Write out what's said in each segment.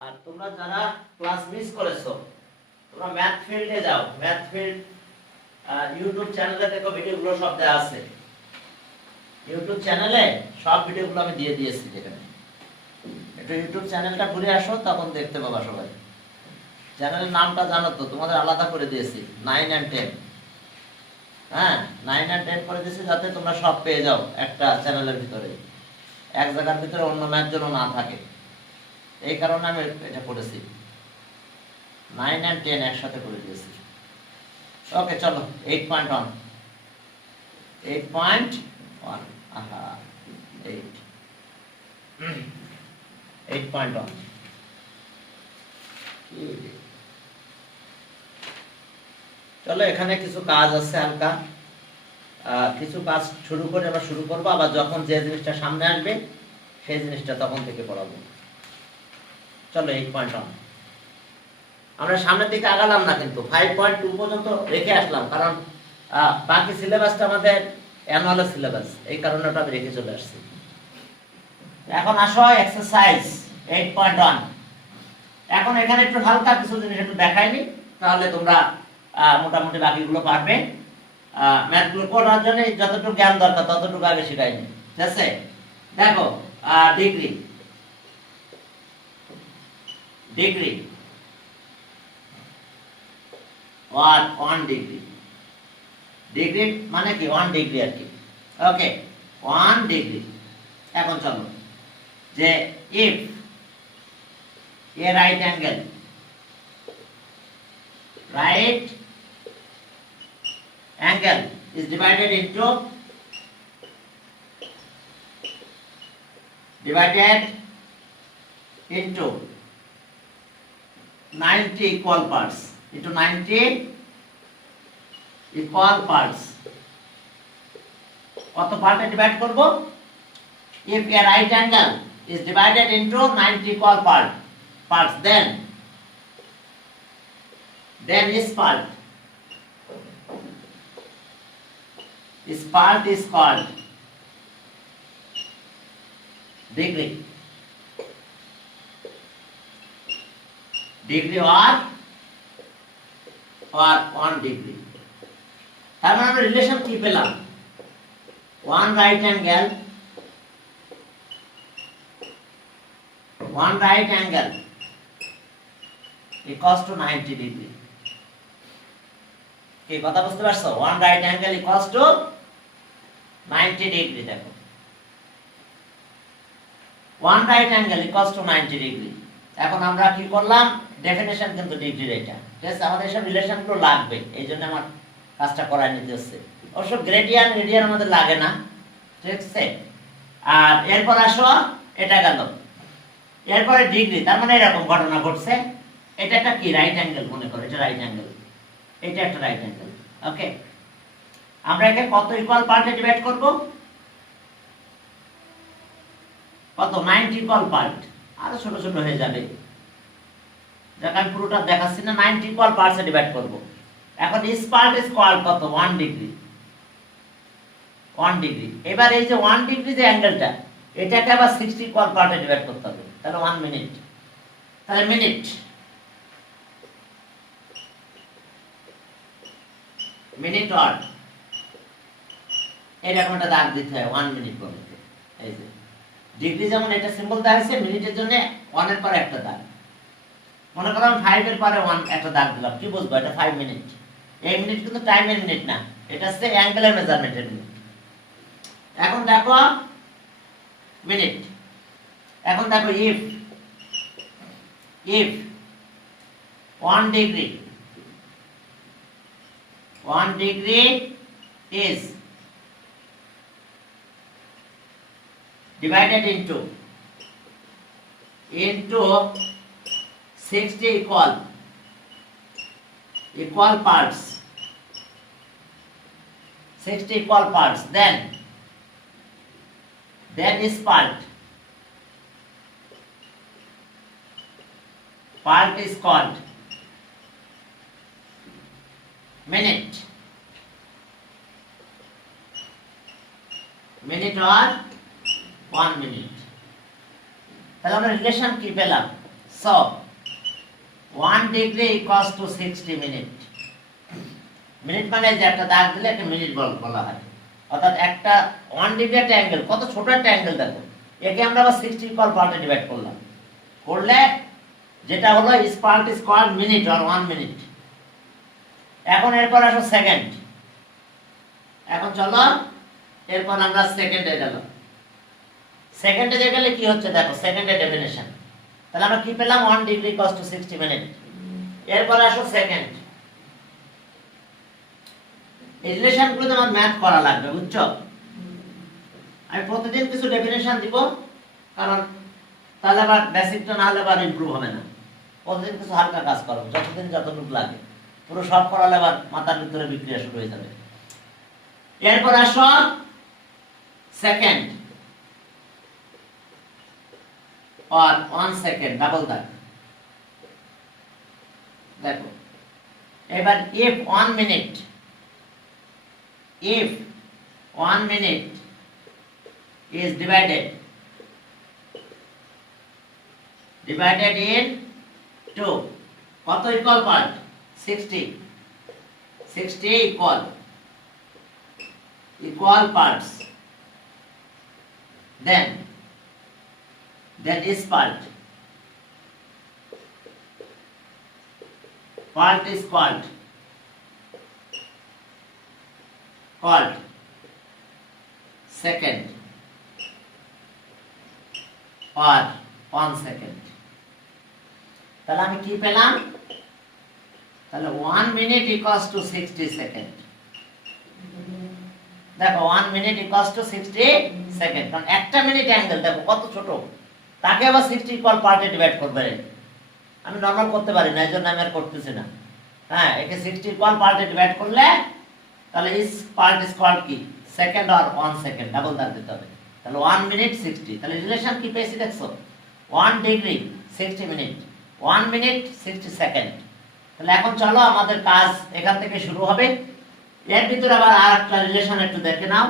আর তোমরা যারা class miss করেছো তোমরা ম্যাথ ফিল্ডে যাও, ম্যাথ ফিল্ড ইউটিউব চ্যানেলে দেখো ভিডিওগুলো সব দেওয়া আছে। ইউটিউব চ্যানেলে সব ভিডিওগুলো আমি দিয়ে দিয়েছি। যেখানে একটু ইউটিউব চ্যানেলটা ঘুরে আসো, তখন দেখতে পাবা সবাই। চ্যানেলের নামটা জানো তো, তোমাদের আলাদা করে দিয়েছি 9 and 10। হ্যাঁ, 9 and 10 করে দিয়েছি যাতে তোমরা সব পেয়ে যাও একটা চ্যানেলের ভিতরে, এক জায়গার ভিতরে অন্য ম্যাথ যেন না থাকে। এই কারণে আমি এটা করেছি, 9 and 10 একসাথে করে দিয়েছি। ওকে, চলো 8.1 8.1 আহা 8.1 চলো, এখানে কিছু কাজ আছে হালকা, কিছু কাজ শুরু করে আমরা শুরু করবো, আবার যখন যে জিনিসটা সামনে আসবে সেই জিনিসটা তখন থেকে পড়াবো। চলো 8.1 আমরা সামনের দিকে আগালাম না, কিন্তু 5.2 পর্যন্ত রেখে আসলাম, কারণ বাকি সিলেবাসটা আমাদের অ্যানুয়াল সিলেবাস, এই কারণে ওটা আমি রেখে চলে আসছি। এখন আসো এক্সারসাইজ 8.1। এখন এখানে একটু হালকা কিছু জিনিস একটু দেখাইনি, তাহলে তোমরা মোটামুটি বাকিগুলো পারবে। ম্যাথগুলো করার জন্য যতটুকু জ্ঞান দরকার ততটুকু আগে শিখাইনি, ঠিক আছে? দেখো ডিগ্রি, ডিগ্রি 1 ডিগ্রি, ডিগ্রি মানে কি 1 ডিগ্রি আর কি। ওকে, 1 ডিগ্রি। এখন চলো যে if A right angle, right angle is divided into 90 equal parts, into 90 equal parts। কত পার্টে ডিভাইড করব? if a right angle is divided into 90 equal parts, then this part is called degree, or 1 degree। তার মানে আমরা relation কি পেলাম? 1 right angle equals to 90 degree। কি কথা বুঝতে পারছো? 1 right angle equals to 90 degree। দেখো 1 right angle equals to 90 degree। এখন আমরা কি করলাম? ডেফিনিশন কিন্তু ডিগ্রির এটা, ঠিক আছে? আমাদের সব রিলেশনগুলো লাগবে, এই জন্য আমার কাজটা করাই নিতে হচ্ছে। অবশ্য গ্রেডিয়ান রেডিয়ান আমাদের লাগে না, ঠিক আছে? আর এরপর আসো, এটা গেল। এরপরে ডিগ্রি, তার মানে এরকম ঘটনা ঘটছে, এটা একটা কি রাইট অ্যাঙ্গেল, মনে করো এটা রাইট অ্যাঙ্গেল, এটা একটা রাইট অ্যাঙ্গেল। ওকে, আমরা একে কত ইকুয়াল পার্টে ডিভাইড করব? কত? 90 ইকুয়াল পার্ট। আরো ছোট ছোট হয়ে যাবে, যাকে আমি পুরোটা দেখাচ্ছি না। 90 ইকুয়াল পার্টসে ডিভাইড করব। এখন ইস পার্ট ইজ কল্ড কত? 1 ডিগ্রি, 1 ডিগ্রি। এবার এই যে 1 ডিগ্রি যে অ্যাঙ্গেলটা, এটাকে আবার 60 ইকুয়াল পার্টে ডিভাইড করতে হবে, তাহলে 1 মিনিট। তাহলে মিনিট ওয়াট, এরকম একটা দাগ দিতে হয় 1 মিনিট বলতে। এই যে ডিগ্রি যেমন এটা সিম্বল দেওয়া হয়েছে, মিনিটের জন্য 1 এর পরে একটা দাগ। মনে করো 5 এর পরে 1 একটা দাগ দিলাম, কি বুঝবো? এটা 5 মিনিট। এই মিনিট কিন্তু টাইমের মিনিট না, এটা হচ্ছে অ্যাঙ্গেলের মেজারমেন্টের মিনিট। এখন দেখো মিনিট, এখন দেখো if 1 degree is divided into 60 equal parts, 60 equal parts, then this part is called minute, or 1 minute. তাহলে আমরা রিলেশন কি পেলাম? So 1 degree equals to 60 minute. Minute মানে যে একটা দাগ দিলে একটা মিনিট বলা হয়, অর্থাৎ একটা 1 ডিগ্রি একটা অ্যাঙ্গেল, কত ছোট একটা অ্যাঙ্গেল দেখো, একে আমরা আবার 60 ইকুয়াল পার্টে ডিভাইড করলাম, করলে যেটা হলো this part is called minute or 1 minute. এখন এরপর আসো সেকেন্ড। এখন চলো এরপর আমরা সেকেন্ডে গেল। সেকেন্ডে গেলে কি হচ্ছে দেখো, সেকেন্ডের ডেফিনিশন। তাহলে আমরা কি পেলাম, 1 ডিগ্রি ইকুয়ালস টু 60 মিনিট। এরপর আসো সেকেন্ড। এই রিলেশনগুলো তোমার ম্যাথ করা লাগবে, বুঝছো? আমি প্রতিদিন কিছু ডেফিনিশন দিব, কারণ তাহলে আবার বেসিকটা না হলে আবার ইমপ্রুভ হবে না। প্রতিদিন কিছু হালকা কাজ করো, যতদিন যতটুকু লাগে, পুরো সব করালে আবার মাথার ভিতরে বিক্রিয়া শুরু হয়ে যাবে। এরপর আসো সেকেন্ড or 1 second, ডাবল দাগ দেখো। এবার if 1 minute is divided in 2, কত equal part, 60 equal parts, then is part is called second or 1 second। তাহলে আমি কি পেলাম, তাহলে 1 minute equals to 60 সেকেন্ড। দেখো 1 minute equals to 60 সেকেন্ড, কারণ একটা মিনিট অ্যাঙ্গেল দেখো কত ছোট, তাকে আবার 60 ইকুয়াল পার্টে ডিভাইড করবে। আমি নরমাল করতে পারি না, এইজন্য আমি আর করতেছি না। হ্যাঁ, একে 60 ইকুয়াল পার্টে ডিভাইড করলে তাহলে ইস পার্ট ইজ কল্ড কি, সেকেন্ড অর 1 সেকেন্ড, ডাবল দাগ দিতে হবে। তাহলে 1 মিনিট 60, তাহলে রিলেশন কি পেয়েছি দেখছো, 1 ডিগ্রি 60 মিনিট, 1 মিনিট 60 সেকেন্ড। তাহলে এখন চলো আমাদের কাজ এখান থেকে শুরু হবে। এর ভিতরে আবার আরেকটা রিলেশন একটু দেখে নাও,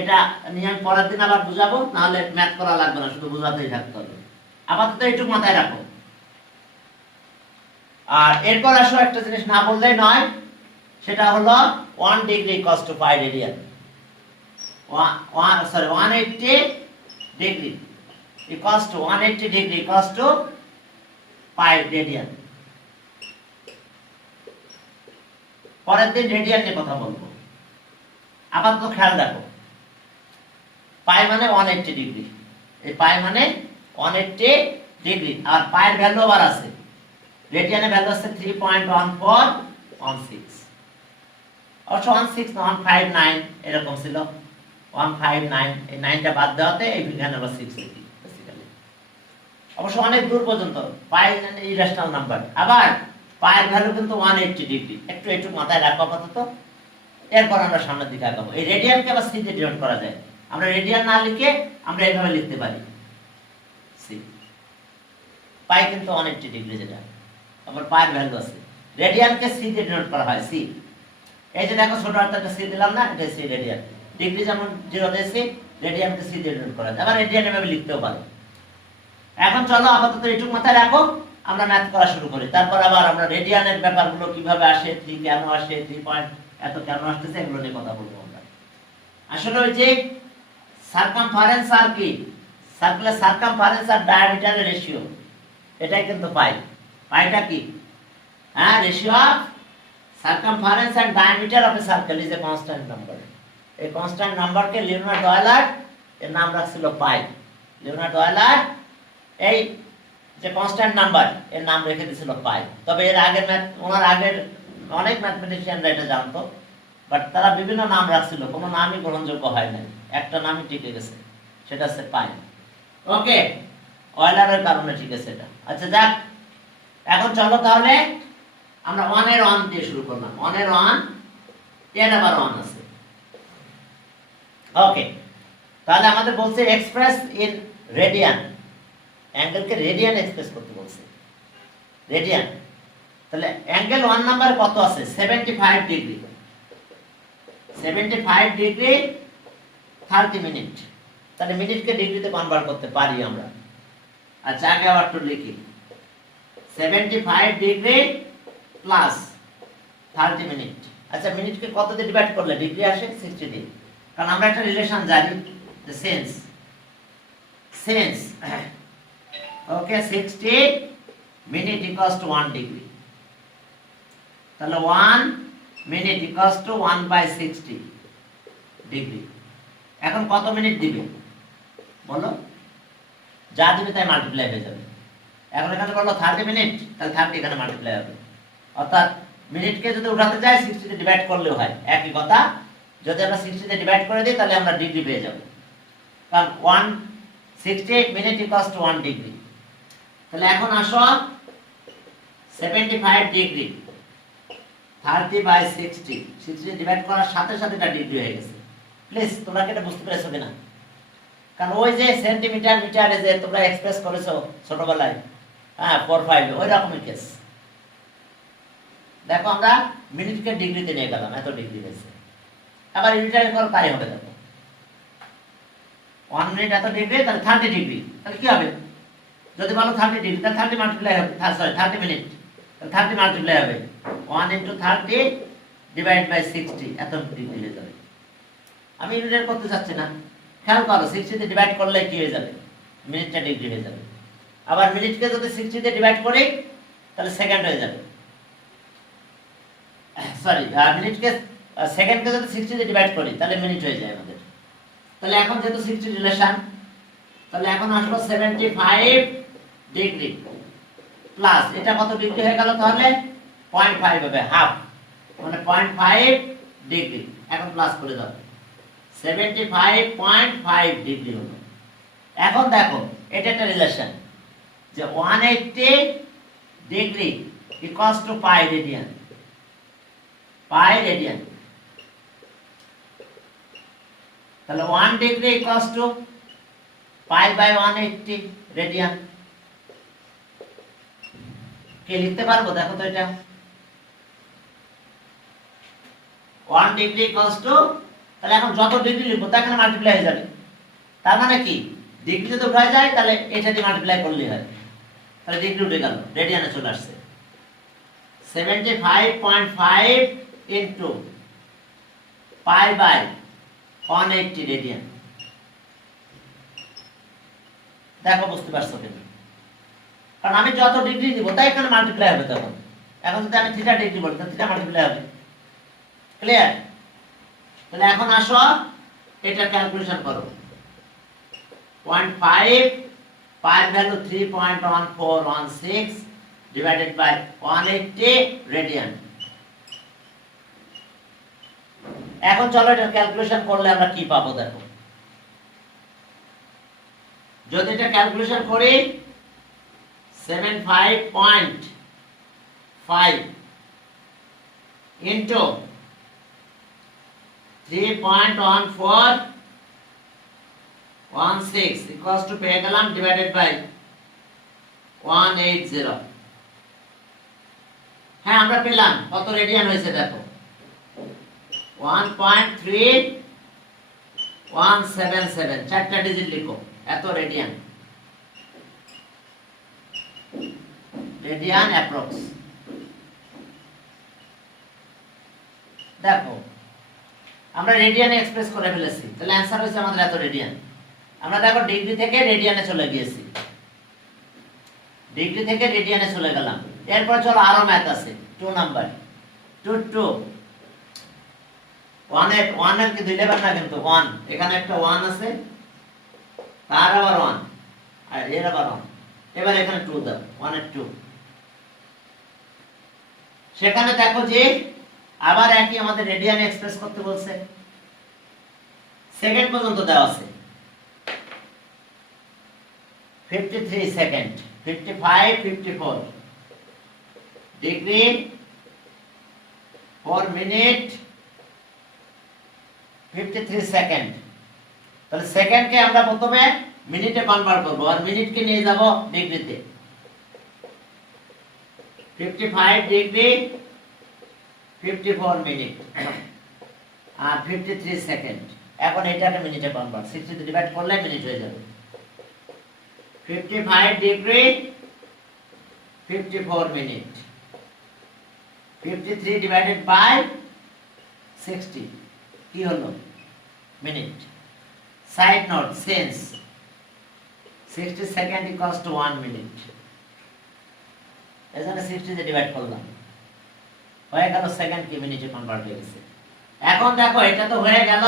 এটা নিয়ে আমি পরের দিন আবার বুঝাবো, নাহলে ম্যাথ করা লাগবে না, শুধু বুঝাতেই থাকতে হবে। আপাতত একটু মাথায় রাখো। আর এরপর আসো একটা জিনিস না বললেই নয়, সেটা হলো 1 degree equals to pi radian. 180 degree equals to 180 degree equals to pi radian. পরের দিন রেডিয়ান নিয়ে কথা বলবো। আপাতত খেয়াল রাখো, পাই মানে 180 ডিগ্রি, এই পাই মানে 180 ডিগ্রি, আর পাইয়ের ভ্যালু আবার আছে, রেডিয়ানের ভ্যালু আছে 3.1416, অবশ্য 16 না 159 এরকম ছিল, 159, এই 9টা বাদ দেওয়াতে এই এখানে আবার 6 লিখি বেসিক্যালি। অবশ্য অনেক দূর পর্যন্ত পাই ইরেশনাল নাম্বার, আবার পাইয়ের ভ্যালু কিন্তু 180 ডিগ্রি, একটু মাথায় রাখো আপাতত। এরপর আমরা সামনের দিকে আগাবো। এই রেডিয়ানকে আবার সি দিয়ে ডিনোট করা যায়, আমরা রেডিয়ান না লিখে আমরা এইভাবে লিখতে পারি, সি। পাই কিন্তু 180 ডিগ্রি, যেটা আবার পাইয়ের ভ্যালু আছে, রেডিয়ানকে সি দিয়ে ডিনোট করা হয়, সি। এই যে দেখো ছোট হাতের সি দিলাম না, এটা সি রেডিয়ান। ডিগ্রি যেমন 0 দিয়ে সি, রেডিয়ানকে সি দিয়ে ডিনোট করা যায়, আবার রেডিয়ান এভাবে লিখতেও পারো। এখন চলো আপাতত এইটুকু মাথায় রাখো, আমরা ম্যাথ করা শুরু করি। তারপর আবার আমরা রেডিয়ানের ব্যাপারগুলো কিভাবে আসে, 3 কেন আসে, 3 পয়েন্ট এত কেন আসতেছে, এগুলো নিয়ে কথা বলবো আমরা। আসলে ওই যে সারকামফারেন্স আর কি, সার্কেলের সারকামফারেন্স আর ডায়ামিটারের রেশিও, এটাই কিন্তু পাই। পাইটা কি, হ্যাঁ, ratio of circumference and diameter of a circle is a constant number. এই কনস্ট্যান্ট নাম্বারকে লিওনার্ড অয়েলার এর নাম রাখছিল পাই। লিওনার্ড অয়েলার এই যে কনস্ট্যান্ট নাম্বার এর নাম রেখে দিয়েছিল পাই। তবে এর আগের ওনার আগের অনেক ম্যাথমেটিশিয়ানরা এটা জানতো, বাট তারা বিভিন্ন নাম রাখছিল, কোনো নামই গ্রহণযোগ্য হয় নাই, একটা নামই টিকে গেছে, সেটা হচ্ছে পাই। ওকে, অয়েলারের কারণে ঠিক আছে এটা। আচ্ছা যাক, এখন চলো তাহলে আমরা 1 এর 1 দিয়ে শুরু করলাম। 1 এর 1, এর আবার 1 আছে। ওকে, তাহলে আমাদের বলছে এক্সপ্রেস ইন রেডিয়ান, অ্যাঙ্গেলকে রেডিয়ান এক্সপ্রেস করতে বলছে, রেডিয়ান। তাহলে অ্যাঙ্গেল 1 নাম্বার কত আছে, 75 ডিগ্রি, 75 ডিগ্রি 30 মিনিট। তাহলে মিনিটকে ডিগ্রিতে কনভার্ট করতে পারি আমরা। আচ্ছা আগে আবার একটু লিখি 75 ডিগ্রি প্লাস 30 মিনিট। আচ্ছা মিনিটকে কত দিয়ে ডিভাইড করলে ডিগ্রি আসে? 60 দিয়ে। কারণ আমরা একটা রিলেশন জানি যে sense okay 60 minute equals to 1 degree. তাহলে 1 মিনিট ইকুয়ালস টু 1/60 ডিগ্রি। এখন কত মিনিট দিবে বলো? যা দিবে তাই মাল্টিপ্লাই হয়ে যাবে। এখন এখানে বললো 30 মিনিট, তাহলে 30 এখানে মাল্টিপ্লাই হবে। অর্থাৎ মিনিটকে যদি উঠাতে যাই 60 তে ডিভাইড করলেও হয়, একই কথা। যদি আমরা 60 তে ডিভাইড করে দিই তাহলে আমরা ডিগ্রি পেয়ে যাব। কারণ 160 মিনিট ইকুয়ালস টু 1 ডিগ্রি। তাহলে এখন আসো 75 ডিগ্রি 30/60 60 ডিভাইড করার সাথে সাথে এটা ডিগ্রি হয়ে গেছে। প্লিজ তোমরা কি এটা বুঝতে পেরেছো কিনা? কারণ ওই যে সেন্টিমিটার মিটারে যে তোমরা এক্সপ্রেস করেছো ছোটবেলায়, হ্যাঁ 4 5 ওই রকমের কেস। দেখো আমরা মিনিটকে ডিগ্রিতে নিয়ে গেলাম, এত ডিগ্রি হয়েছে। আবার ইউনিটারে করো তাই হবে। দেখো 1 মিনিট এত ডিগ্রি, তাহলে 30 ডিগ্রি। তাহলে কি হবে? যদি বলো 30 ডিগ্রি তাহলে 30 মাল্টিপ্লাই হবে, সরি 30 মিনিট, তাহলে 30 মাল্টিপ্লাই হবে 1 * 30 ডিভাইড বাই 60, এত ডিগ্রি হয়ে যাবে। আমি ইউনিটার করতে চাচ্ছি না, খেয়াল করো 60 তে ডিভাইড করলে কি হয়ে যাবে? মিনিটটা ডিগ্রি হয়ে যাবে। আবার মিনিটকে যদি 60 তে ডিভাইড করি তাহলে সেকেন্ড হয়ে যাবে। সরি মিনিটকে সেকেন্ডকে যদি 60 তে ডিভাইড করি তাহলে মিনিট হয়ে যায় আমাদের। তাহলে এখন যেহেতু 60 রিলেশন, তাহলে এখন আসলো 75 ডিগ্রি প্লাস এটা কত ডিগ্রি হয়ে গেল? তাহলে 0.5 হবে, হাফ, মানে 0.5 ডিগ্রি। এখন প্লাস করে দাও, 75.5 ডিগ্রি হলো। এখন দেখো এটা একটা রিলেশন যে 180 degree equals to pi radian. তাহলে 1 degree equals to pi by 180 radian. কে লিখতে পারবো? দেখো তো এটা 1 ডিগ্রি ইকুয়ালস টু, তাহলে এখন যত ডিগ্রি লিখবো তা এখানে মাল্টিপ্লাই হয়ে যাবে। তার মানে কি ডিগ্রি যদি উঠে যায় তাহলে এটা দিয়ে মাল্টিপ্লাই করলেই হয়, তাহলে ডিগ্রি উঠে গেল, রেডিয়ানে চলে আসছে। 75.5 ইনটু পাই বাই 180 রেডিয়ান। দেখো বুঝতে পারছো কিনা? কারণ আমি যত ডিগ্রি দিব তাই এখানে মাল্টিপ্লাই হবে তখন। এখন যদি আমি থিটা ডিগ্রি বলি তাহলে থিটা মাল্টিপ্লাই হবে। ক্লিয়ার? তাহলে এখন আসো এটা ক্যালকুলেশন করো। 0.5 পাই ভ্যালু 3.1416 ডিভাইডেড বাই 180 রেডিয়ান। এখন চলো এটা ক্যালকুলেশন করলে আমরা কি পাবো দেখো। যদি এটা ক্যালকুলেশন করি 75.5 ইনটু 3.1416 ইকুয়ালস টু পেয়ে গেলাম ডিভাইডেড বাই 180। হ্যাঁ আমরা পেলাম কত রেডিয়ান হয়েছে দেখো, 1.3177, চারটা ডিজিট লিখো, এত রেডিয়ান অ্যাপ্রক্স। দেখো আমরা রেডিয়ানে এক্সপ্রেস করে ফেলেছি, তাহলে অ্যান্সার হচ্ছে আমাদের এত রেডিয়ান। আমরা দেখো ডিগ্রি থেকে রেডিয়ানে চলে গিয়েছি, ডিগ্রি থেকে রেডিয়ানে চলে গেলাম। এরপর চলো আরো ম্যাথ আছে, 2 নাম্বার 2 1 এর কি দুই লেবার না, কিন্তু 1 এখানে একটা 1 আছে, তার আবার 1 আর এর আবার 1। এবার এখানে 2 দাও, 1 এর 2। সেখানে দেখো যে আবার একই আমাদের রেডিয়ানে এক্সপ্রেস করতে বলছে, সেকেন্ড পর্যন্ত দেওয়া আছে 53 সেকেন্ড, 55 54 ডিগ্রি 4 মিনিট 53 সেকেন্ড। তাহলে সেকেন্ডকে আমরা প্রথমে মিনিটে কনভার্ট করব আর মিনিটকে নিয়ে যাব ডিগ্রিতে। 55 ডিগ্রি 54 মিনিট আর 53 সেকেন্ড। এখন এটাকে মিনিটে কনভার্ট, 60 তে ডিভাইড করলে মিনিট হয়ে যাবে। 55 ডিগ্রি 54 মিনিট 53 ডিভাইডেড বাই 60 কি হলো minute side note sense 60 second equals to 1 minute এখানে 60 দিয়ে ডিভাইড করলাম হয়ে গেল সেকেন্ড কি মিনিটে কনভার্ট হয়ে গেছে এখন দেখো এটা তো হয়ে গেল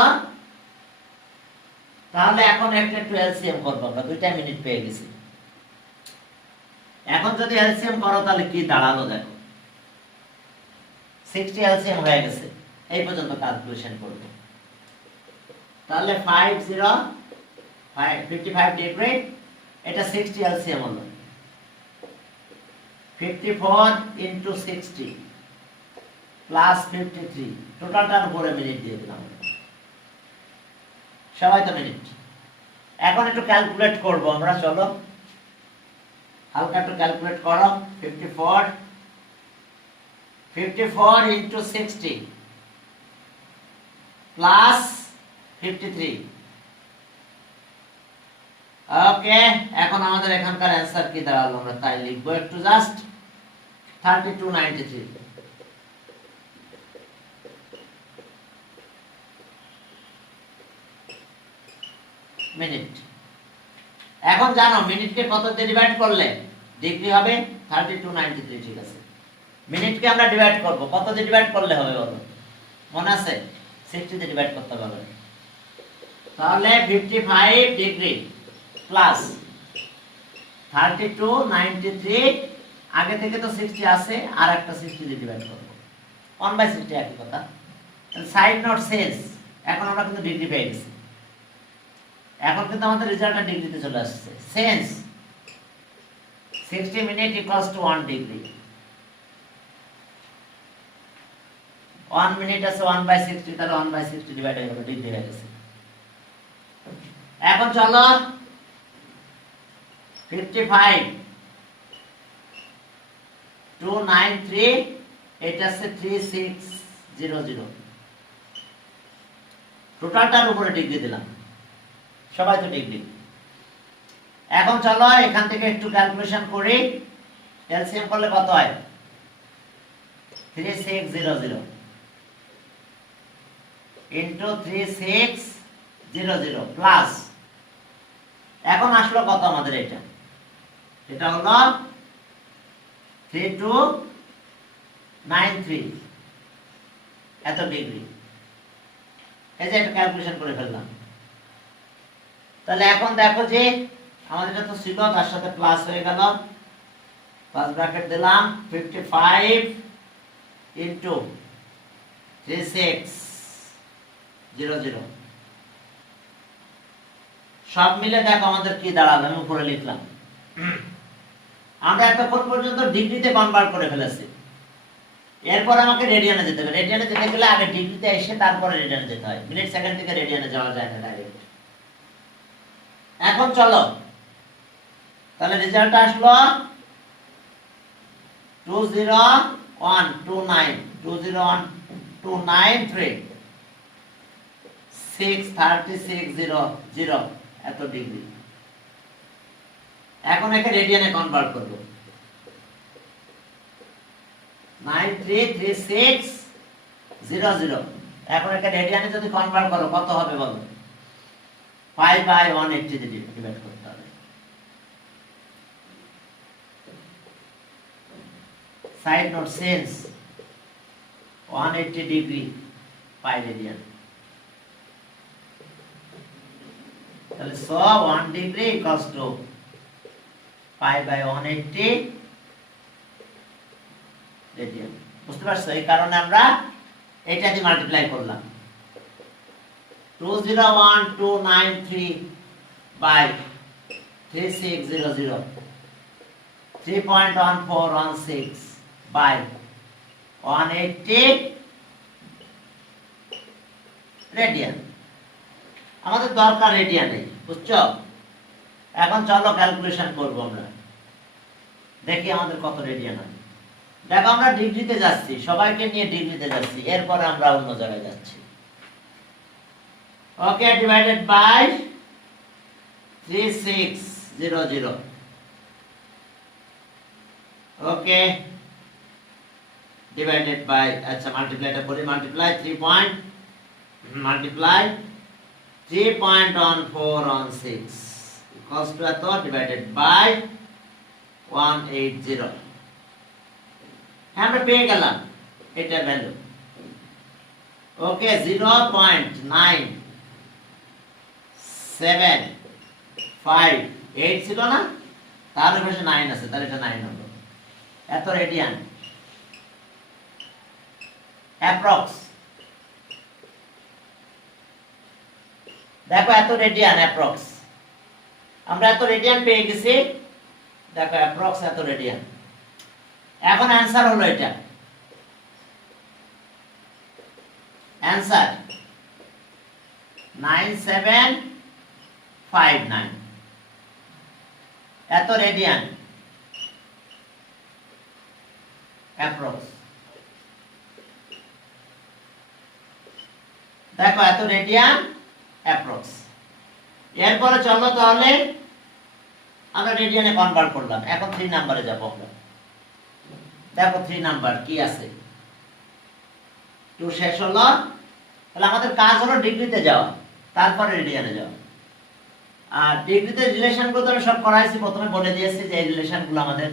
তাহলে এখন একটা একটু এলসিএম করব আমরা দুইটা মিনিট পেয়ে গেছি এখন যদি এলসিএম করো তাহলে কি দাঁড়ালো দেখো 60 এলসিএম হয়ে গেছে এই পর্যন্ত ক্যালকুলেশন করব তাহলে 55 ডিগ্রি এটা 60 এলসিএম হলো 54 into 60 plus 53 টোটালটার উপরে মিনিট দিয়ে দিলাম সবাই তো মিনিট এখন একটু ক্যালকুলেট করব আমরা চলো হালকা একটু ক্যালকুলেট করো 54 into 60 plus 53 ওকে এখন আমাদের এখানকার অ্যানসার কি দাঁড়ালো আমরা তাই লিখবো একটু জাস্ট 3293 মিনিট এখন জানো মিনিটকে কত দিয়ে ডিভাইড করলে ডিগ্রি হবে 3293 ঠিক আছে মিনিটকে আমরা ডিভাইড করব কত দিয়ে ডিভাইড করলে হবে বলো মনে আছে 60 দিয়ে ডিভাইড করতে হবে তাহলে 55 ডিগ্রি প্লাস 3293 আগে থেকে তো 60 আছে আর একটা 60 দিয়ে ডিভাইড করব 1/60 একই কথা সাইড নট সেন্স এখন আমরা কিন্তু ডিগ্রি পেয়ে গেছি এখন কিন্তু আমাদের রেজাল্টটা ডিগ্রিতে চলে আসছে sense 60 minute equals to 1 degree 1 minute আছে 1/60 তাহলে 1/60 ডিভাইড হয়ে গেল ডিগ্রি হয়ে গেছে এখন চলো 55 293 এটা আছে 3600 টোটালটার উপরে ডিগ্রি দিলাম সবাই তো ডিগ্রি এখন চলো এখান থেকে একটু ক্যালকুলেশন করি এলসিএম করলে কত হয় 3600 into 3600 প্লাস এখন আসলো কত আমাদের এটা হলো 3293 এত ডিগ্রি এই যে একটা ক্যালকুলেশন করে ফেললাম তাহলে এখন দেখো যে আমাদের এটা তো ছিল তার সাথে প্লাস হয়ে গেল প্লাস ব্র্যাকেট দিলাম 55 into 3600 সব মিলে দেখো আমাদের কি দাঁড়ালো আমি উপরে লিখলাম আমরা এতক্ষণ পর্যন্ত ডিগ্রিতে কনভার্ট করে ফেলেছি এরপর আমাকে রেডিয়ানে যেতে হবে রেডিয়ানে যেতে গেলে আগে ডিগ্রিতে এসে তারপরে রেডিয়ানে যেতে হয় মিনিট সেকেন্ড থেকে রেডিয়ানে যাওয়া যায় না ডাইরেক্ট এখন চলো তাহলে রেজাল্ট আসলো 20129 63600 এত ডিগ্রি এখন একে রেডিয়ানে কনভার্ট করব 933600 এখন একে রেডিয়ানে যদি কনভার্ট করো কত হবে বলো 5/180 দিয়ে ডিভাইড করতে হবে side note sense 180 degree pi radian তাহলে 1 ডিগ্রি ইকুয়ালস টু π/180 রেডিয়ান বুঝতে পারছো এই কারণে আমরা এটা দিয়ে মাল্টিপ্লাই করলাম 201,293 by 3600 3.1416 by 180 রেডিয়ান আমাদের দরকার রেডিয়ানে বুঝছো এখন চলো ক্যালকুলেশন করব আমরা দেখি আমাদের কত রেডিয়ান হয় দেখো আমরা ডিগ্রিতে যাচ্ছি সবাইকে নিয়ে ডিগ্রিতে যাচ্ছি এরপর আমরা অন্য জায়গায় যাচ্ছি okay divided by 3600 okay divided by, আচ্ছা মাল্টিপ্লাইটা করি, multiply 3 point multiply 3.1416 equals to এত ডিভাইডেড বাই 180। হ্যাঁ আমরা পেয়ে গেলাম এটা ভ্যালু। ওকে 0.9758 ছিল না, তার পাশে 9 আছে, তাহলে এটা 9 হবে। এত রেডিয়ান অ্যাপ্রক্স, দেখো এত রেডিয়ান অ্যাপ্রক্স, আমরা এত রেডিয়ান পেয়ে গেছি, দেখো অ্যাপ্রক্স এত রেডিয়ান। এখন অ্যানসার হলো এটা, অ্যানসার 9759 এত রেডিয়ান অ্যাপ্রক্স। দেখো এত রেডিয়ান অ্যাপ্রক্স। এরপরে চলো তাহলে আমরা রেডিয়ানে কনভার্ট করলাম, এখন 3 নম্বরে যাব আমরা। দেখো 3 নাম্বার কি আছে, 2 শেষ হলো, তাহলে আমাদের কাজ হলো ডিগ্রিতে যাওয়া, তারপরে রেডিয়ানে যাওয়া। আর ডিগ্রিতে রিলেশনগুলো তো আমি সব করাইছি, প্রথমে বলে দিয়েছি যে এই রিলেশনগুলো আমাদের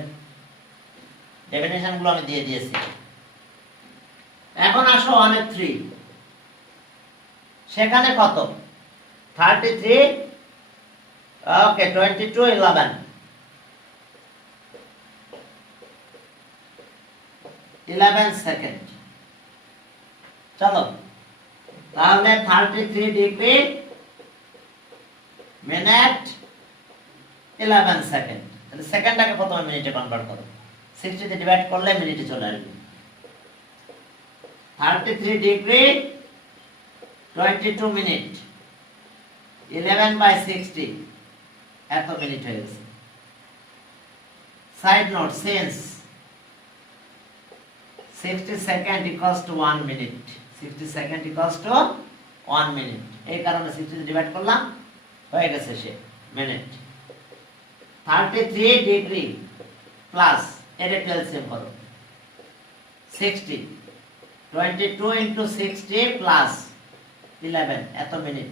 ডেফিনিশনগুলো আমি দিয়ে দিয়েছি। এখন আসো 1 এর 3, সেখানে কত 33, ওকে 22 11 সেকেন্ড। চলো তাহলে 33 ডিগ্রি মিনিট 11 সেকেন্ড, তাহলে সেকেন্ডটাকে প্রথমে মিনিটে কনভার্ট করো, 60 তে ডিভাইড করলে মিনিটে চলে আসবে। 33 ডিগ্রি 22 মিনিট 11/60 এত মিনিট হয়ে গেছে। Side note, since 60 second equals to 1 minute, 60 second equals to 1 minute, এই কারণে 60 তে ডিভাইড করলাম, হয়ে গেছে সে মিনিট। 33 ডিগ্রি প্লাস এর এলসিএম করো 60, 22 ইনটু 60 প্লাস 11 এত মিনিট।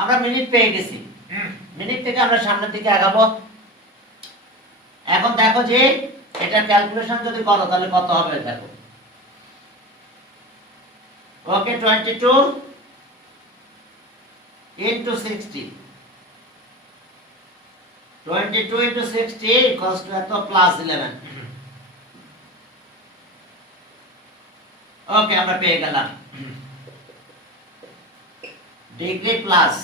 আমরা মিনিট পেয়ে গেছি, মিনিট থেকে আমরা সামনের দিকে আগাবো। এখন দেখো যে এটা ক্যালকুলেশন যদি করো তাহলে কত হবে দেখো। ওকে 22 into 60, 22 into 60 equals to এত প্লাস 11। ওকে আমরা পেয়ে গেলাম ডিগ্রি প্লাস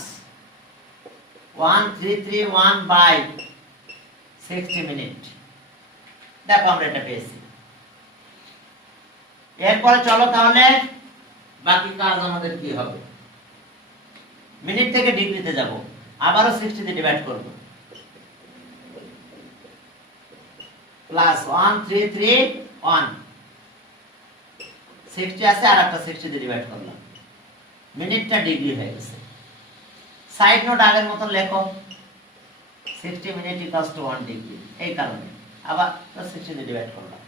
1331/60 মিনিট। দেখো আমরা এটা পেয়েছি। এরপরে চলো তাহলে বাকি কাজ আমাদের কি হবে, মিনিট থেকে ডিগ্রিতে যাব, আবারও 60 তে ডিভাইড করব, প্লাস 1331 60 আছে আর একটা 60 তে ডিভাইড করলাম, মিনিটটা ডিগ্রি হয়ে গেছে। সাইড নোট আগের মতন লেখো 60 মিনিট ইকুয়ালস টু 1 ডিগ্রি, এই কারণে আবার 60 তে ডিভাইড করলাম।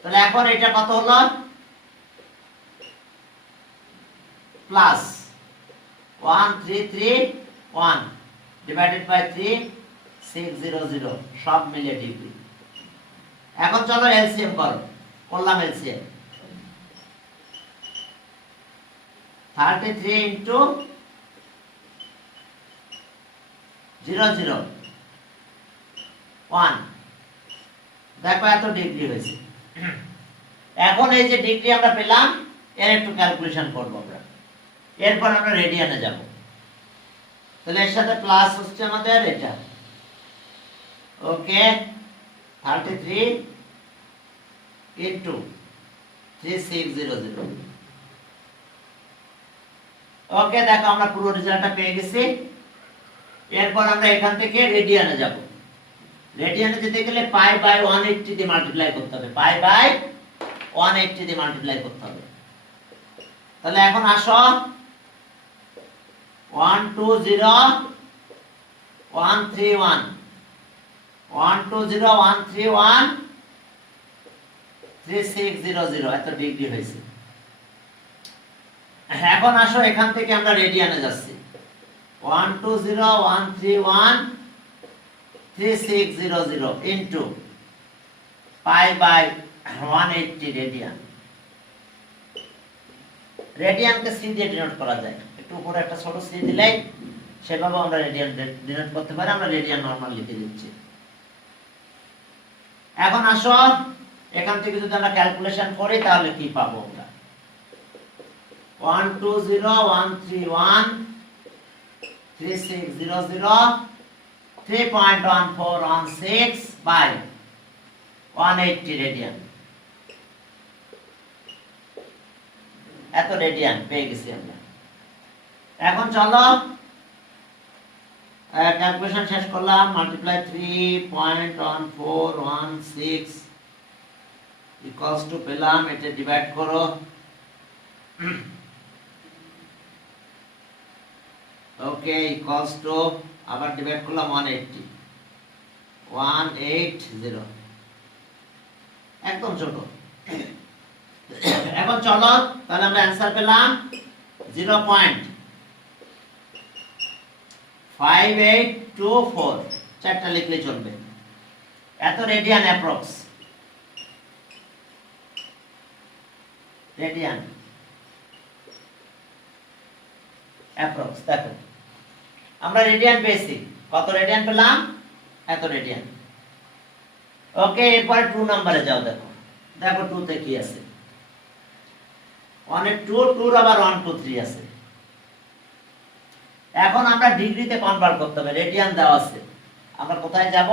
তাহলে এখন এটা কত হলো, প্লাস 1331 ডিভাইডেড বাই 3600 সব মিলে ডিগ্রি। এখন চলো এলসিএম করো, করলাম এলসিএম 33 ইনটু 001, দেখো এত ডিগ্রি হয়েছে। এখন এই যে ডিগ্রি আমরা পেলাম এর একটু ক্যালকুলেশন করব আমরা, এরপর আমরা রেডিয়ানে যাব। তাহলে এর সাথে প্লাস হচ্ছে আমাদের এটা, ওকে 33 ইনটু 3600। ওকে দেখো আমরা পুরো রেজাল্টটা পেয়ে গেছি। এরপর আমরা এখান থেকে রেডিয়ানে যাব। রেডিয়ানে যেতে গেলে পাই বাই 180 দিয়ে মাল্টিপ্লাই করতে হবে, পাই বাই 180 দিয়ে মাল্টিপ্লাই করতে হবে। তাহলে এখন আসো 120131 12013133600 এত ডিগ্রি হয়েছে। এখন আসো এখান থেকে আমরা রেডিয়ানে যাচ্ছি। 12013133600 ইনটু পাই বাই 180 রেডিয়ান। রেডিয়ানকে সি দিয়ে ডিনোট করা যায়, একটু উপরে একটা ছোট সি দিলেই সেভাবে আমরা রেডিয়ান ডিনোট করতে পারি। আমরা রেডিয়ান নরমাল লিখে দিচ্ছি। এখন আসো এখান থেকে যদি আমরা ক্যালকুলেশন করি তাহলে কি পাবো আমরা? 12013133600 3.1416 বাই 180 রেডিয়ান। এত রেডিয়ান পেয়ে গেছি আমরা। এখন চলো ক্যালকুলেশন শেষ করলাম। মাল্টিপ্লাই 3.1416 ইকুয়ালস টু পেলাম, এটা ডিভাইড করো। ওকে, ইকুয়ালস টু আবার ডিভাইড করলাম 180 একদম ছোট। এখন চলো তাহলে আমরা অ্যান্সার পেলাম 0.5824, চারটা লিখলে চলবে। এত রেডিয়ান অ্যাপ্রক্স, রেডিয়ান অ্যাপ্রক্স। দেখো আমরা রেডিয়ান পেয়েছি, কত রেডিয়ান পেলাম? এত রেডিয়ান। ওকে, এরপরে 2 নম্বরে যাও। দেখো দেখো 2 তে কি আছে? 1 এর 2, 2 আবার 1 2 3 আছে। এখন আমরা ডিগ্রিতে কনভার্ট করতে হবে। রেডিয়ান দেওয়া আছে, আমরা কোথায় যাব?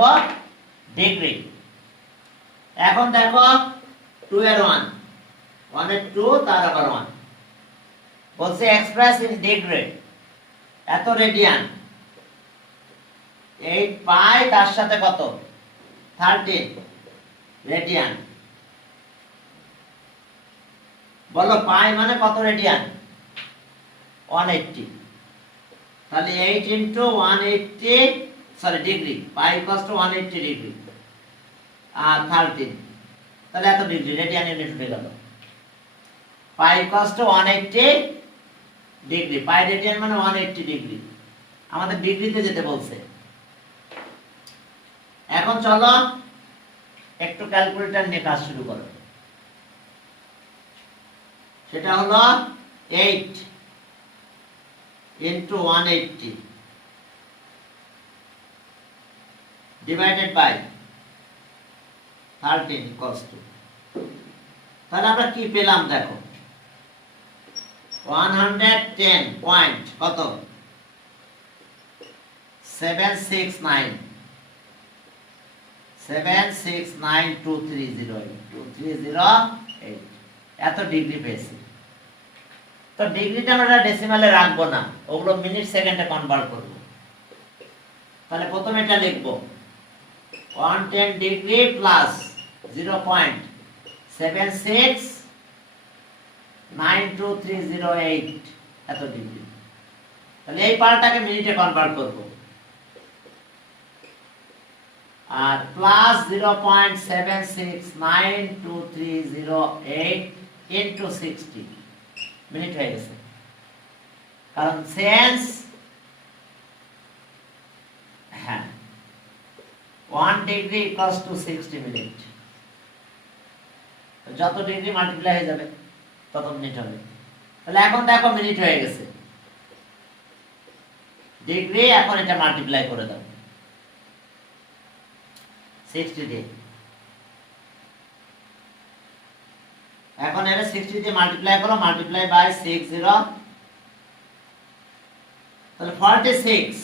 ডিগ্রি। এখন দেখো 2 এর 1, 1 এর 2 তার আবার 1 বলছে এক্সপ্রেস ইন ডিগ্রি। এত রেডিয়ান 8 পাই, তার সাথে কত? 13 রেডিয়ান। বলো পাই মানে কত রেডিয়ান? 180। তাহলে 8 into 180 sorry degree, pi equals to 180 degree আর 13, তাহলে এত ডিগ্রি রেডিয়ান ইউনিট হয়ে গেল। Pi equals to 180 degree, pi radian মানে 180 ডিগ্রি। আমাদের ডিগ্রিতে যেতে বলছে। এখন চলো একটু ক্যালকুলেটর নিয়ে কাজ শুরু করো। সেটা হলো 8 into 180 divided by 13 equals to, তাহলে আমরা কি পেলাম? দেখো 110 পয়েন্ট কত? 7692308 এত ডিগ্রি পেয়েছি। তো ডিগ্রিটা আমরা ডেসিমালে রাখবো না, ওগুলো মিনিট সেকেন্ডে কনভার্ট করব। তাহলে প্রথমে এটা লিখবো 110 ডিগ্রি প্লাস 0.769238 এত ডিগ্রি। তাহলে এই পার্টটাকে মিনিটে কনভার্ট করব। আর প্লাস 0.769238 ইনটু 60 মিনিট হয়ে গেছে। কারণ sense 1 degree equals two 60 minute. যত ডিগ্রি মাল্টিপ্লাই হয়ে যাবে তত মিনিট হবে। তাহলে এখন দেখো মিনিট হয়ে গেছে, ডিগ্রি এখন এটা মাল্টিপ্লাই করে দাও 60 দিয়ে। এখন এটা 60 দিয়ে মাল্টিপ্লাই করো, মাল্টিপ্লাই বাই 60, তাহলে 46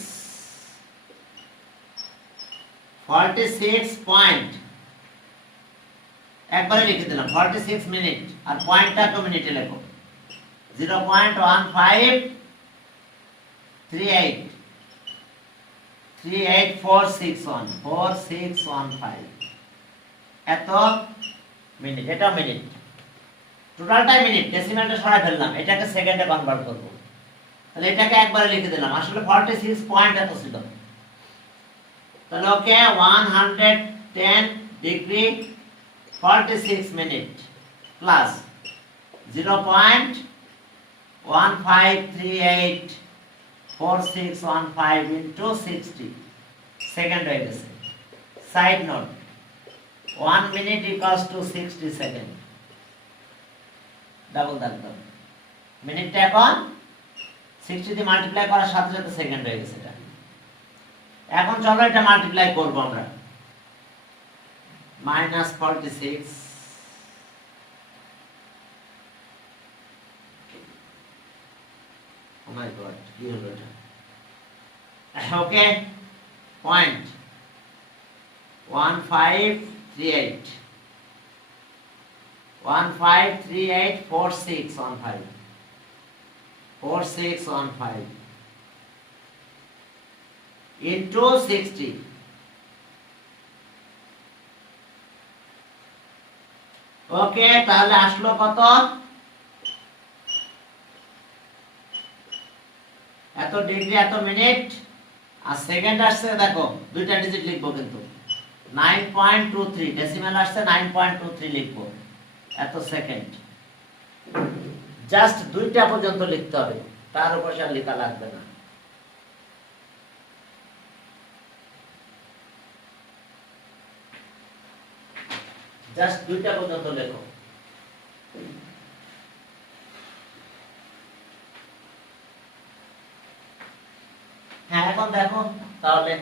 পয়েন্ট একবারে লিখে দিলাম 46 মিনিট। আর পয়েন্টটা কত মিনিটে লেখো? 0.15384615 এত মিনিট। এটা মিনিট, টোটালটাই মিনিট। ডেসিমালটা সরাই ফেললাম, এটাকে সেকেন্ডে কনভার্ট করব। তাহলে এটাকে একবারে লিখে দিলাম। আসলে 46 পয়েন্ট এত ছিল। তাহলে ওকে 110 degree 46 minute plus 0.15384615 into 60 second হয়ে গেছে। Side note, 1 minute equals to 60 second. Double দাগ দাও, মিনিটটা এখন 60 দিয়ে মাল্টিপ্লাই করার সাথে সাথে সেকেন্ড হয়ে গেছে এটা। এখন চলো এটা মাল্টিপ্লাই করব আমরা। -46 ও মাই গড, কি হলো এটা? ওকে, পয়েন্ট 1538 4615 4615 into 60। ওকে, তাহলে আসলো কত? এত ডিগ্রি এত মিনিট, আর সেকেন্ড আসছে দেখো দুইটা ডিজিট লিখবো কিন্তু 9.23, ডেসিমাল আসছে 9.23 লিখবো, এত সেকেন্ড। জাস্ট দুইটা পর্যন্ত লিখতে হবে, তার উপর আর লেখা লাগবে না। জাস্ট দুইটা পর্যন্ত লেখো। হ্যাঁ, এখন দেখো তাহলে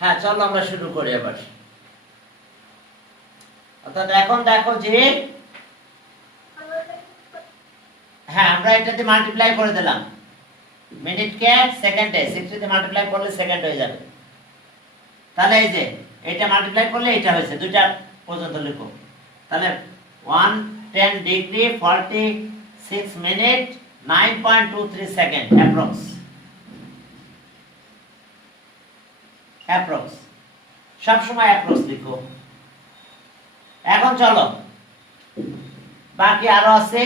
হ্যাঁ চলো আমরা শুরু করি এবার। অর্থাৎ এখন দেখো যে হ্যাঁ আমরা এটাতে মাল্টিপ্লাই করে দিলাম, মিনিটকে সেকেন্ডে 60 দিয়ে মাল্টিপ্লাই করলে সেকেন্ড হয়ে যাবে। তাহলে এই যে এটা মাল্টিপ্লাই করলে এটা হয়েছে, দুইটা পর্যন্ত লিখো। তাহলে 110 degree 46 minute 9.23 second approx. Approx সব সময় অ্যাপ্রক্স লিখো। এখন চলো বাকি আরো আছে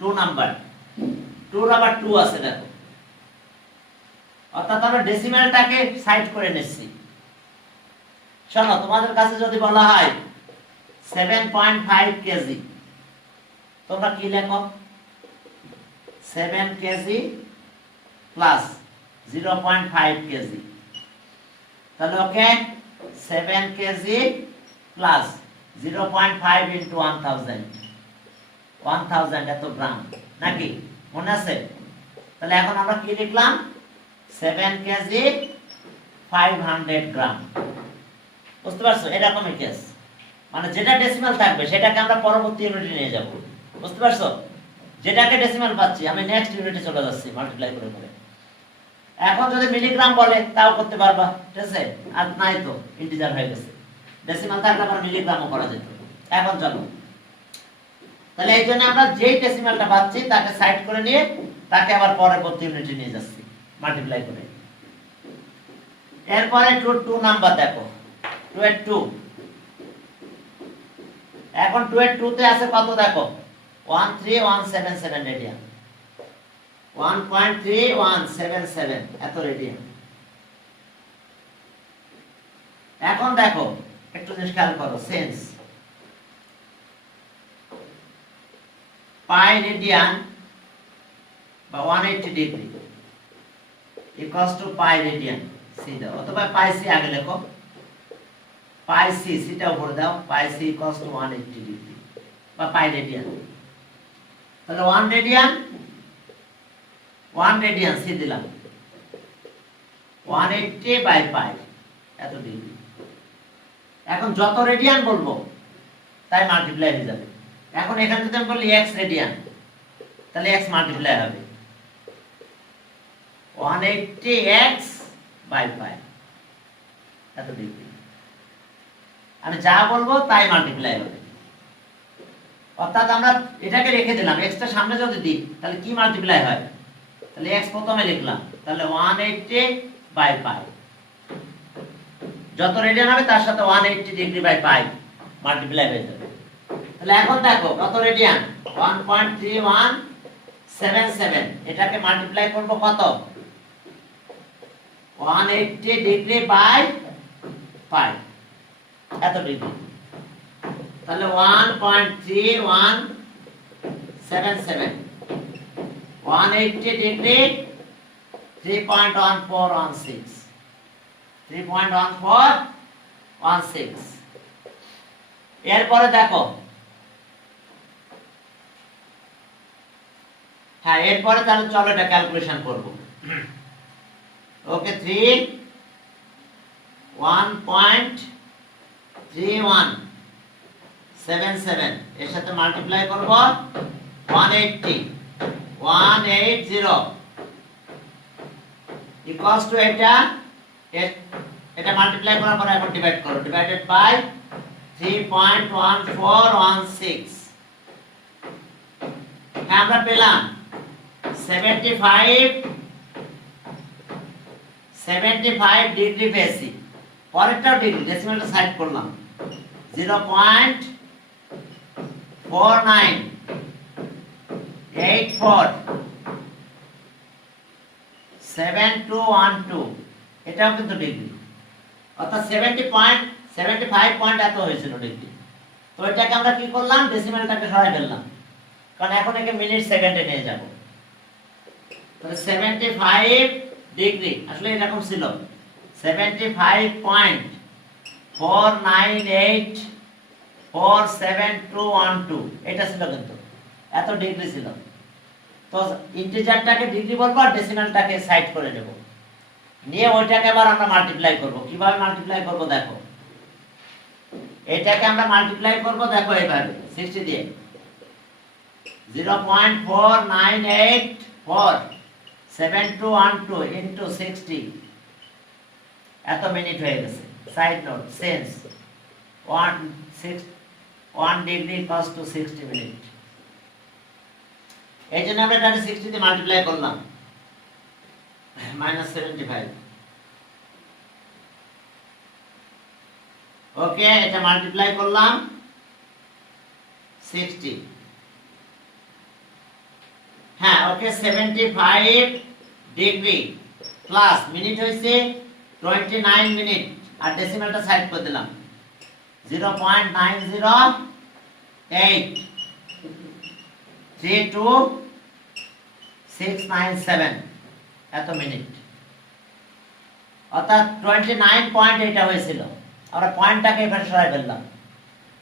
2 নাম্বার, 2 নাম্বার 2 আছে দেখো। অর্থাৎ আমরা ডেসিমালটাকে সাইড করে নিচ্ছি। শোনো, তোমাদের কাছে যদি বলা হয় 7.5 কেজি, তোমরা কি লেখো? 7 কেজি প্লাস 0.5 কেজি। তাহলে ওকে 7 কেজি প্লাস 0.5 ইনটু 1000 এত গ্রাম, নাকি মনে আছে? তাহলে এখন আমরা কি লিখলাম? 7 কেজি 500 গ্রাম। বুঝতে পারছো? এরকমই কেস, মানে যেটা ডেসিমাল থাকবে সেটাকে আমরা পরবর্তী ইউনিটে নিয়ে যাব। বুঝতে পারছো? যেটাকে ডেসিমাল পাচ্ছি আমি নেক্সট ইউনিটে চলে যাচ্ছি মাল্টিপ্লাই করে করে। এখন যদি মিলিগ্রাম বলে তাও করতে পারবা, ঠিক আছে? আর নাই তো ইন্টিজার হয়ে গেছে, ডেসিমাল থাকলে আবার মিলিগ্রামও করা যেত। এখন চলো, তাহলে এই জন্য আমরা যেই ডেসিমালটা পাচ্ছি তাকে সাইড করে নিয়ে তাকে আবার পরবর্তী ইউনিটে নিয়ে যাচ্ছি মাল্টিপ্লাই করে। এরপরে 2 নাম্বার দেখো, 2 এর 2। এখন 2 এর 2 তে আছে কত দেখো? 13177 রেডিয়ান, 1.3177 এত রেডিয়ান। এখন দেখো একটু জিনিস খেয়াল করো, সেন্স পাই রেডিয়ান বা 180 degree equals to pi radian সি দাও, অথবা পাই সি আগে লেখো, পাই সি সিটা উপরে দাও, পাই সি ইকুয়ালস টু 180 ডিগ্রি বা পাই রেডিয়ান। তাহলে 1 রেডিয়ান সি দিলাম, 180 বাই পাই এত ডিগ্রি। এখন যত রেডিয়ান বলবো তাই মাল্টিপ্লাই হয়ে যাবে। এখন এখানে যদি আমি বলি x রেডিয়ান, তাহলে x মাল্টিপ্লাই হবে 180x বাই পাই, এত ডিগ্রি। আমি যা বলবো তাই মাল্টিপ্লাই হবে, অর্থাৎ আমরা এটাকে রেখে দিলাম, x টা সামনে যদি দিই তাহলে কি মাল্টিপ্লাই হয়, তাহলে x প্রথমে লিখলাম, তাহলে 180 বাই পাই, যত রেডিয়ান হবে তার সাথে 180 ডিগ্রি বাই পাই মাল্টিপ্লাই হয়ে যাবে। তাহলে এখন দেখো কত রেডিয়ান, 1.3177, এটাকে মাল্টিপ্লাই করব কত, 180 ডিগ্রি বাই পাই, এত ডিগ্রি। তাহলে 1.3177, 180 ডিগ্রি 3.1416, 3.1416। এরপরে দেখো, হ্যাঁ এরপরে তাহলে চলো এটা ক্যালকুলেশন করব। ওকে 1.3177 এর সাথে মাল্টিপ্লাই করব 180 ইকুয়ালস টু এটা মাল্টিপ্লাই করার পরে এখন ডিভাইড করো, ডিভাইডেড বাই 3.1416। হ্যাঁ আমরা পেলাম 75 ডিগ্রি পেয়েছি, পরেরটাও ডিগ্রি, ডেসিমালটা সাইড করলাম, 0.49847212, এটাও কিন্তু ডিগ্রি, অর্থাৎ 75 পয়েন্ট এত হয়েছিল ডিগ্রি। তো এটাকে আমরা কি করলাম, ডেসিমালটাকে সরাই ফেললাম, কারণ এখন একে মিনিট সেকেন্ডে নিয়ে যাব। তাহলে 75 ডিগ্রি আসলে এরকম ছিল, 75.4984712, এটা ছিল কিন্তু এত ডিগ্রি ছিল। তো ইন্টিজারটাকে ডিগ্রি বলবো আর ডেসিমালটাকে সাইড করে নেব, নিয়ে ওইটাকে আবার আমরা মাল্টিপ্লাই করব। কিভাবে মাল্টিপ্লাই করব দেখো, এটাকে আমরা মাল্টিপ্লাই করব দেখো এইভাবে 60 দিয়ে, 0.49847212 ইনটু 60, এত মিনিট হয়ে গেছে। Side note sense 1 degree equals two 60 minute, এই জন্য আমরা এটাকে 60 দিয়ে মাল্টিপ্লাই করলাম, -75। ওকে এটা মাল্টিপ্লাই করলাম 60, হ্যাঁ ওকে 75 ডিগ্রি প্লাস মিনিট হয়েছে 29 মিনিট, আর ডেসিমালটা সাইড করে দিলাম 0.908329697, এত মিনিট, অর্থাৎ 29 পয়েন্ট এটা হয়েছিল। আমরা পয়েন্টটাকে এখানে সরাই ফেললাম,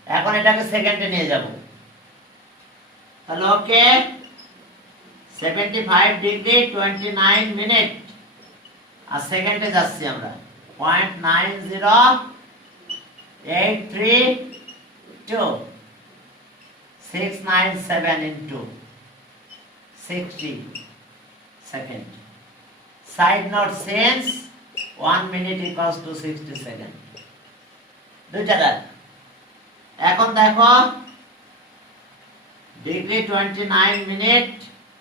এখন এটাকে সেকেন্ডে নিয়ে যাব। তাহলে ওকে 75 ডিগ্রি 29 মিনিট, আর সেকেন্ডে যাচ্ছি আমরা 0.908329697 into 60 second. Side note sense 1 minute equals to 60 second, দুইটা দাগ। এখন দেখো ডিগ্রি 29 মিনিট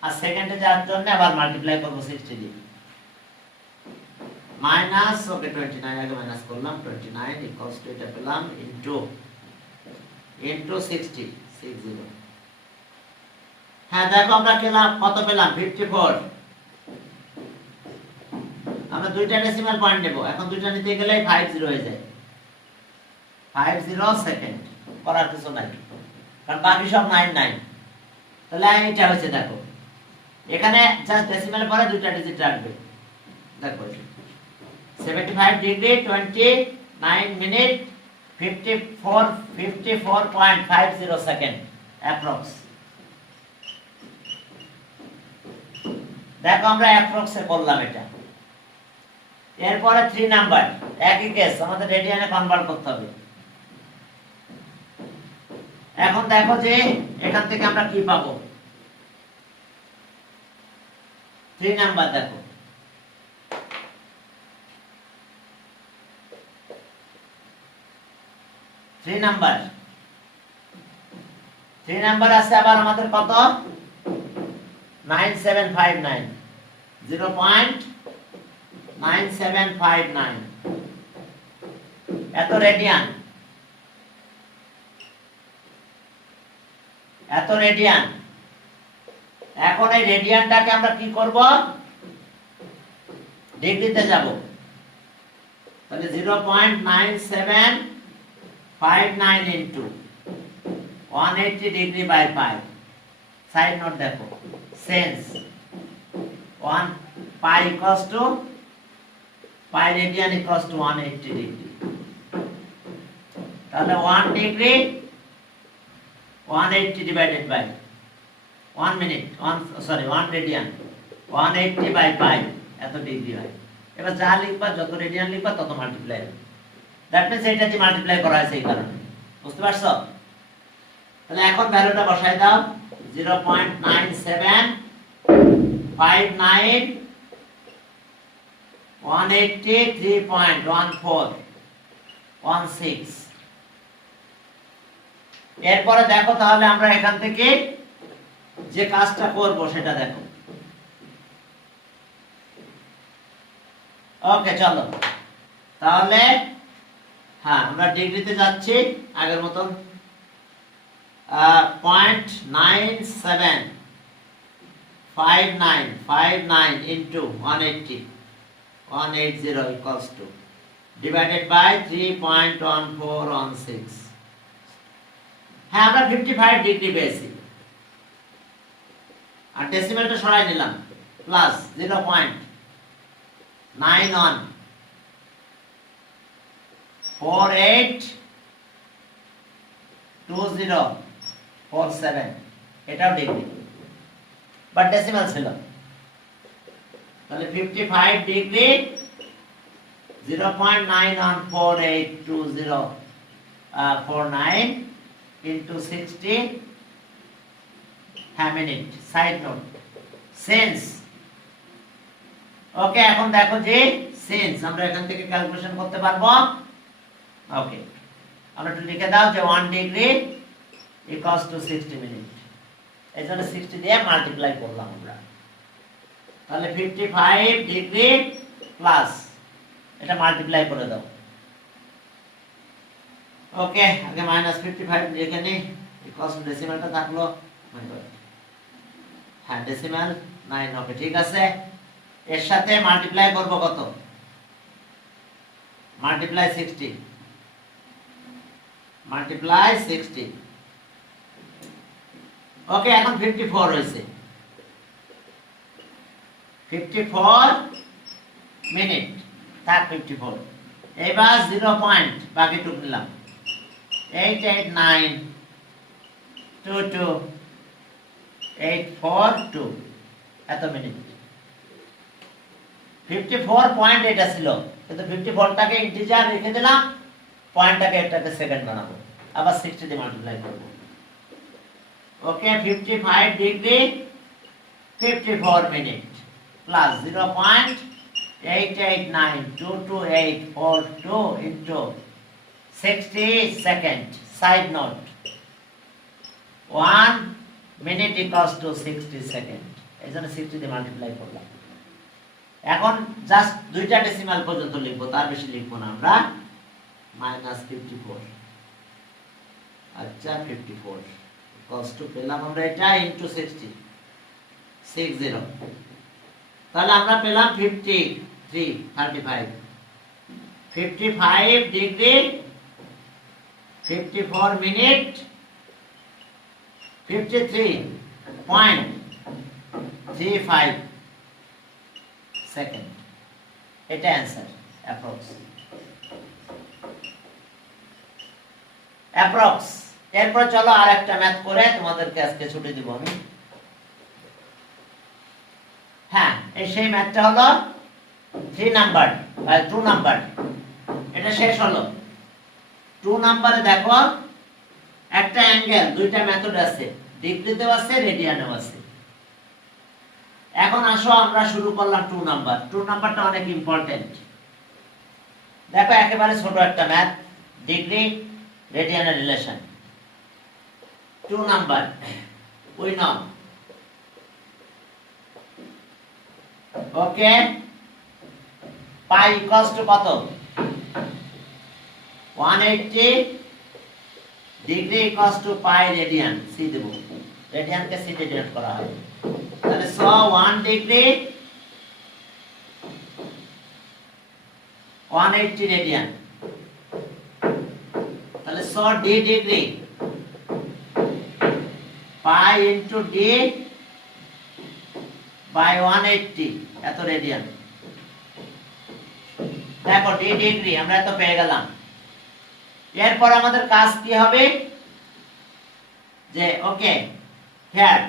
আর সেকেন্ডে যাওয়ার জন্য আবার মাল্টিপ্লাই করব 60 দিয়ে, মাইনাস ওকে 29 আগে মাইনাস করলাম, 29 ইকুয়ালস টু এটা পেলাম ইনটু 60 60। হ্যাঁ দেখো আমরা কত পেলাম 54। আমরা দুইটা ডেসিমাল পয়েন্ট নেব, এখন দুইটা নিতে গেলে 50 হয়ে যায়, 50 সেকেন্ড, করার কিছু নাই কারণ বাকি সব 99। তাহলে এটা হচ্ছে দেখো, এখানে জাস্ট ডেসিমাল পরে দুইটা ডিজিট রাখবে, দেখো 75 ডিগ্রি 29 মিনিট 54.50 সেকেন্ড অ্যাপ্রক্স। দেখো আমরা অ্যাপ্রক্স এ করলাম এটা। এরপরে 3 নাম্বার একই কেস, আমাদের রেডিয়ানে কনভার্ট করতে হবে। এখন দেখো যে এখান থেকে আমরা কি পাবো, 3 নাম্বার দেখো, থ্রি নাম্বার আছে আবার আমাদের কত, 9759, 0.9759 এত রেডিয়ান, এখন এই রেডিয়ানটাকে আমরা কি করব, ডিগ্রিতে যাব, তাহলে 0.9759 into 180 degree by pi, side note দেখো, since 1 pi equals to pi radian equals to 180 degree, তাহলে 1 degree 180 divided by 1 minute, 1 radian 180 by pi এত ডিগ্রি হয়। এবার যা লিখবা, যত রেডিয়ান লিখবা তত মাল্টিপ্লাই হবে, দ্যাট মিন্স এটা যে মাল্টিপ্লাই করা হয়েছে এই কারণে, বুঝতে পারছো? তাহলে এখন ভ্যালুটা বসাই দাও, 0.9759 180 3.1416। এরপরে দেখো তাহলে আমরা এখান থেকে যে কাজটা করব সেটা দেখো। ওকে চলো তাহলে, হ্যাঁ আমরা ডিগ্রিতে যাচ্ছি আগের মতন, 0.9759 into 180 equals to divided by 3.1416। হ্যাঁ আমরা 55 ডিগ্রি পেয়েছি, আর ডেসিমেলটা সরাই নিলাম, প্লাস 0.91482047, এটাও ডিগ্রি বাট ডেসিমাল ছিল, তাহলে 55 ডিগ্রি 0.91482049 into 60, হ্যাঁ মিনিট, সাইড নোট সেন্স। ওকে এখন দেখো যে সেন্স আমরা এখান থেকে ক্যালকুলেশন করতে পারবো। ওকে আমরা একটু লিখে দাও যে 1 ডিগ্রি ইকুয়ালস টু 60 মিনিট, এই জন্য 60 দিয়ে মাল্টিপ্লাই করলাম আমরা, তাহলে 55 ডিগ্রি প্লাস এটা মাল্টিপ্লাই করে দাও। ওকে আগে -55 লিখে নি, ইকুয়ালস টু ডেসিমালটা থাকলো, হ্যাঁ ডেসিমাল 9 হবে, ঠিক আছে। এর সাথে মাল্টিপ্লাই করব কত, মাল্টিপ্লাই 60, ওকে এখন 54 হয়েছে, 54 মিনিট থাক 54, এবার 0 পয়েন্ট বাকি টুক নিলাম, 88922842 এত মিনিট। 54 পয়েন্ট এটা ছিল, কিন্তু 54টাকে ইন্টিজার রেখে দিলাম, পয়েন্টটাকে এটাকে সেকেন্ড বানাবো, আবার 60 দিয়ে মাল্টিপ্লাই করব। ওকে 55 degree 54 minute plus 0.88922842 into 60 second, side note 1 minute equals to 60 second, এইজন্য 60 দিয়ে মাল্টিপ্লাই করলাম। এখন জাস্ট দুইটা ডেসিমাল পর্যন্ত লিখবো, তার বেশি লিখবো না আমরা, -54, আচ্ছা 54 ইকুয়ালস টু পেলাম আমরা এটা ইনটু 60, 60, তাহলে আমরা পেলাম 55 ডিগ্রি 54 মিনিট 53.35 সেকেন্ড, এটা অ্যান্সার অ্যাপ্রক্স। এরপর চলো আর একটা ম্যাথ করে তোমাদেরকে আজকে ছুটি দিব আমি। হ্যাঁ এই সেই ম্যাথটা হলো 3 নাম্বার, 2 নাম্বার, এটা শেষ হলো। 2 নাম্বারে দেখো একটা অ্যাঙ্গেল, দুইটা মেথড আছে, ডিগ্রিতেও আছে রেডিয়ানেও আছে। এখন আসো আমরা শুরু করলাম 2 নাম্বার। 2 নাম্বারটা অনেক ইম্পর্টেন্ট। দেখো একেবারে ছোট একটা ম্যাথ, ডিগ্রি রেডিয়ানের relation. 2 number, we know okay pi equals to কত? 180 degree equals to pi radian. C দেব, রেডিয়ানকে সি দিয়ে ডিনোট করা হয়। তাহলে 1 ডিগ্রি 180 রেডিয়ান, তাহলে 100 D degree pi into D by 180 এত রেডিয়ান। দেখো ডি ডিগ্রি আমরা এত পেয়ে গেলাম। এরপর আমাদের কাজ কি হবে? যে ওকে here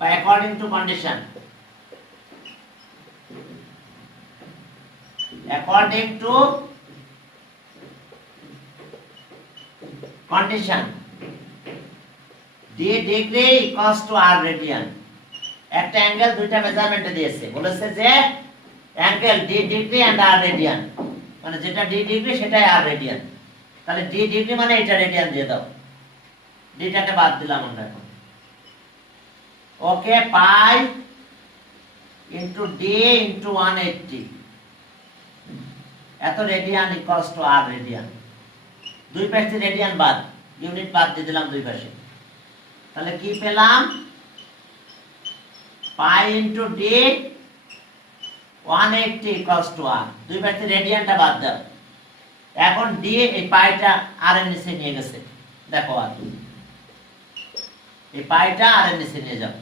by according to condition, according to condition d degree equals to r radian। একটা অ্যাঙ্গেল দুইটা মেজারমেন্টে দিয়েছে, বলেছে যে angle d degree and r radian, মানে যেটা d ডিগ্রি সেটাই r রেডিয়ান। তাহলে d ডিগ্রি মানে এটা রেডিয়ান দিয়ে দাও, ডিটাকে বাদ দিলাম আমরা এখন। ওকে পাই ইনটু ডি ইনটু 180 এত radian equals two r radian. দুই পাশে রেডিয়ান বাদ, ইউনিট বাদ দিয়ে দিলাম দুই পাশে। তাহলে কি পেলাম? পাই into D 180 equals to r। দুই পাশে রেডিয়ানটা বাদ দাও। এখন ডি এই পাইটা r এর নিচে নিয়ে গেছে, দেখো আর এই পাইটা r এর নিচে নিয়ে যাও।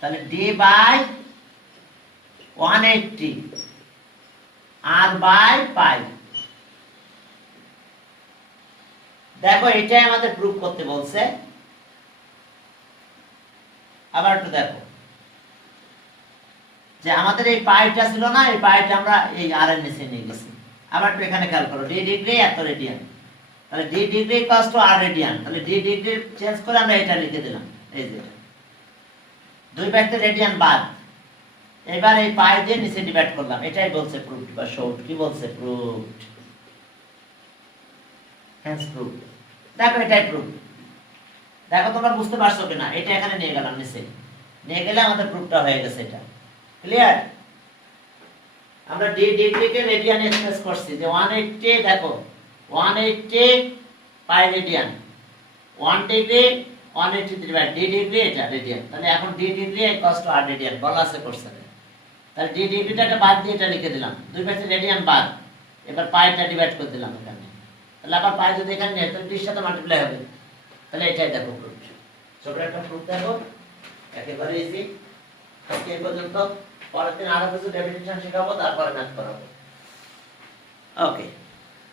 তাহলে d by 180 r by pi. দেখো এটাই আমাদের প্রুফ করতে বলছে। আবার একটু দেখো যে আমাদের এই পাইটা ছিল না, এই পাইটা আমরা এই r এর নিচে নিয়ে গেছি। আবার একটু এখানে খেয়াল করো, d ডিগ্রি এত রেডিয়ান, তাহলে d degree equals two r radian. তাহলে d ডিগ্রি চেঞ্জ করে আমরা এটা লিখে দিলাম, এই যে দুই পাশে রেডিয়ান বাদ। এবার এই পাই দিয়ে নিচে ডিভাইড করলাম। এটাই বলছে প্রুফড বা শোড। কি বলছে? Proved, hence proof. দেখো এটাই প্রুফ। দেখো তোমরা বুঝতে পারছো কিনা? এটা এখানে নিয়ে গেলাম, নিচে নিয়ে গেলে আমাদের প্রুফটা হয়ে গেছে। এটা ক্লিয়ার? আমরা d ডিগ্রিকে রেডিয়ান এক্সপ্রেস করছি যে 180, দেখো 180 পাই radian, 1 degree 180 divide d degree এটা রেডিয়ান। তাহলে এখন d degree equals two r radian বলা আছে কোশ্চেনে। তাহলে d ডিগ্রিটাকে বাদ দিয়ে এটা লিখে দিলাম, দুই পাশে রেডিয়ান বাদ। এবার পাইটা ডিভাইড করে দিলাম এখানে। তাহলে আবার পাই যদি এখানে নেই তাহলে 30 সাথে মাল্টিপ্লাই হবে। তাহলে এটাই দেখো প্রুফ। ছোট একটা প্রুফ দেখো, একেবারে ইজি। আজকে এই পর্যন্ত। পরের দিন আরো কিছু ডেফিনিশন শেখাবো, তারপরে ম্যাথ করাবো। ওকে।